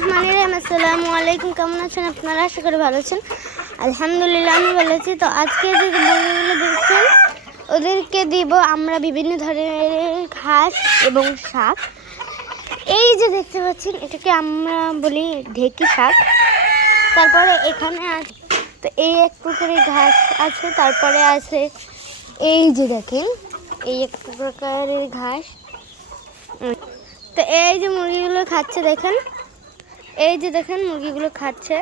রহমানির রহিম। আসসালামু আলাইকুম। কেমন আছেন আপনারা? আশা করি ভালো আছেন। আলহামদুলিল্লাহ আমি ভালো আছি। তো আজকে যে মুরগিগুলো দেখছেন ওদেরকে দিব আমরা বিভিন্ন ধরনের ঘাস এবং শাক। এই যে দেখতে পাচ্ছেন এটাকে আমরা বলি ঢেকি শাক। তারপরে এখানে আছে তো এই এক প্রকারের ঘাস আছে, তারপরে আছে এই যে দেখেন এই এক প্রকারের ঘাস। তো এই যে মুরগিগুলো খাচ্ছে দেখেন, এই যে দেখেন মুরগিগুলো খাচ্ছে,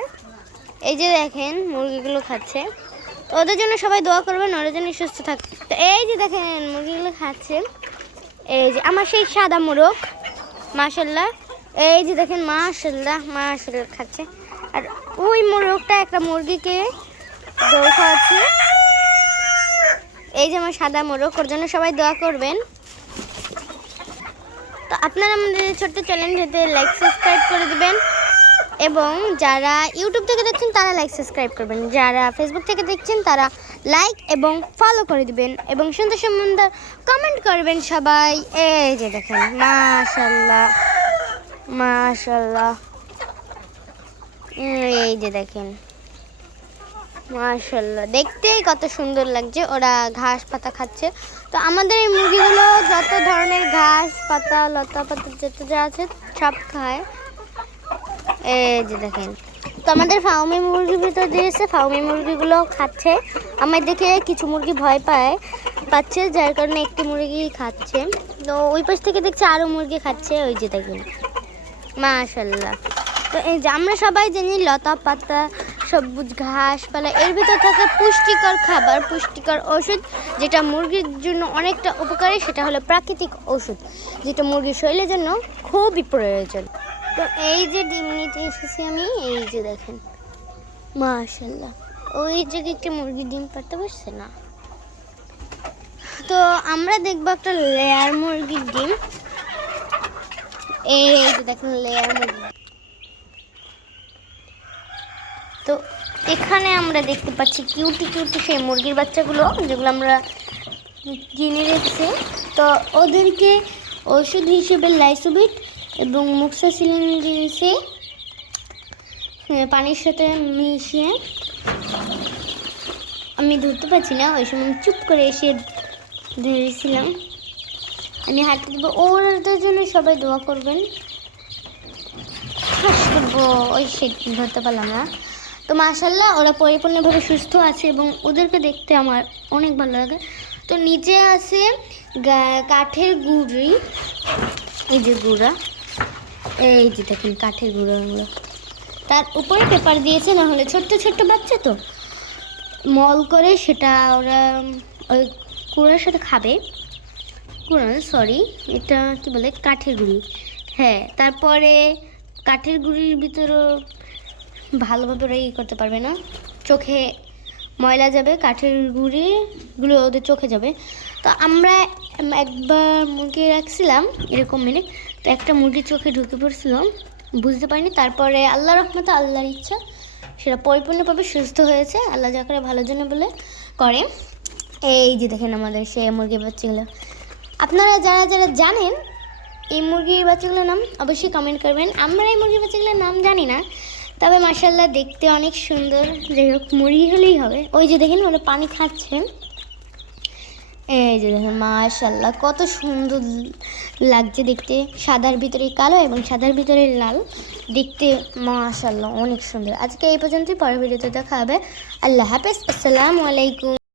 এই যে দেখেন মুরগিগুলো খাচ্ছে। তো ওদের জন্য সবাই দোয়া করবেন, ওদের জন্য সুস্থ থাকবে। তো এই যে দেখেন মুরগিগুলো খাচ্ছে, এই যে আমার সেই সাদা মোরগ মাশাল্লাহ, এই যে দেখেন মাশাল্লাহ মাশাল্লাহ খাচ্ছে। আর ওই মোরগটা একটা মুরগিকে দোয়া খাওয়াচ্ছে। এই যে আমার সাদা মোরগ, ওর জন্য সবাই দোয়া করবেন। তো আপনারা আমাদের ছোট্ট চ্যানেলটিতে লাইক সাবস্ক্রাইব করে দিবেন, এবং যারা ইউটিউব থেকে দেখছেন তারা লাইক সাবস্ক্রাইব করবেন, যারা ফেসবুক থেকে দেখছেন তারা লাইক এবং ফলো করে দিবেন, এবং সুন্দর সুন্দর কমেন্ট করবেন সবাই। এই যে দেখেন মাশাল্লাহ মাশাল্লাহ, এই যে দেখেন মাশাল্লাহ, দেখতেই কত সুন্দর লাগছে। ওরা ঘাস পাতা খাচ্ছে। তো আমাদের এই মুরগিগুলো যত ধরনের ঘাস পাতা লতা পাতা যত যা আছে সব খায়। এই যে দেখেন, তো আমাদের ফার্মি মুরগির ভিতর দিয়েছে, ফার্মি মুরগিগুলো খাচ্ছে। আমার দেখে কিছু মুরগি ভয় পাচ্ছে, যার কারণে একটি মুরগি খাচ্ছে। তো ওই পাশ থেকে দেখছে আরও মুরগি খাচ্ছে। ওই যে দেখেন মাশাল্লাহ। তো এই যে আমরা সবাই জানি লতা পাতা সবুজ ঘাসপালা এর ভিতর থাকে পুষ্টিকর খাবার, পুষ্টিকর ওষুধ, যেটা মুরগির জন্য অনেকটা উপকারী। সেটা হলো প্রাকৃতিক ওষুধ, যেটা মুরগির শরীরের জন্য খুবই প্রয়োজন। তো এই যে ডিম নিতে এসেছি আমি, এই যে দেখেন মাশাল্লাহ, ওই জায়গায় একটি মুরগি ডিম পাড়তে পারছে না। তো আমরা দেখবো একটা লেয়ার মুরগির ডিম। এই যে দেখেন লেয়ার মুরগি। তো এখানে আমরা দেখতে পাচ্ছি কিউটি কিউটি সেই মুরগির বাচ্চাগুলো, যেগুলো আমরা কিনে রেখেছি। তো ওদেরকে ওষুধ হিসেবে লাইসোবিট এবং মুক্সাসিলিন দিয়েছি পানির সাথে মিশিয়ে। আমি ধরতে পারছি না, ওই সময় চুপ করে এসে ধরেছিলাম। আমি হাঁটতে দেবো, ওদের জন্য সবাই দোয়া করবেন। করবো ওই সে ধরতে পারলাম না। তো মাশাল্লাহ ওরা পরিপূর্ণভাবে সুস্থ আছে এবং ওদেরকে দেখতে আমার অনেক ভালো লাগে। তো নিচে আছে কাঠের গুঁড়ি, এই যে গুঁড়া, এই যে দেখেন কাঠের গুঁড়োগুলো, তার উপরে পেপার দিয়েছে, না হলে ছোট্ট ছোট্ট বাচ্চা তো মল করে সেটা ওরা ওই কুড়ার সাথে খাবে। কুড়া সরি, এটা কি বলে কাঠের গুঁড়ি। হ্যাঁ, তারপরে কাঠের গুঁড়ির ভিতরও ভালোভাবে ওরা করতে পারবে না, চোখে ময়লা যাবে, কাঠের গুঁড়িগুলো ওদের চোখে যাবে। তো আমরা একবার মুরগি রাখছিলাম এরকম মিনিট, তো একটা মুরগির চোখে ঢুকে পড়ছিল, বুঝতে পারিনি। তারপরে আল্লাহর রহমতে, আল্লাহর ইচ্ছা, সেটা পরিপূর্ণভাবে সুস্থ হয়েছে। আল্লাহ যা করে ভালোর জন্য বলে করে। এই যে দেখেন আমাদের সেই মুরগির বাচ্চাগুলো। আপনারা যারা যারা জানেন এই মুরগির বাচ্চাগুলোর নাম অবশ্যই কমেন্ট করবেন। আমরা এই মুরগির বাচ্চাগুলোর নাম জানি না, তবে মাশাল্লাহ দেখতে অনেক সুন্দর। যাই হোক, মুরগি হলেই হবে। ওই যে দেখেন ওরা পানি খাচ্ছেন, এই যে দেখেন মাশাল্লাহ কত সুন্দর লাগছে দেখতে, সাদার ভিতরে কালো এবং সাদার ভিতরে লাল, দেখতে মাশাল্লাহ অনেক সুন্দর। আজকে এই পর্যন্তই, পরের ভিডিওতে দেখা হবে। আল্লাহ হাফেজ, আসসালামু আলাইকুম।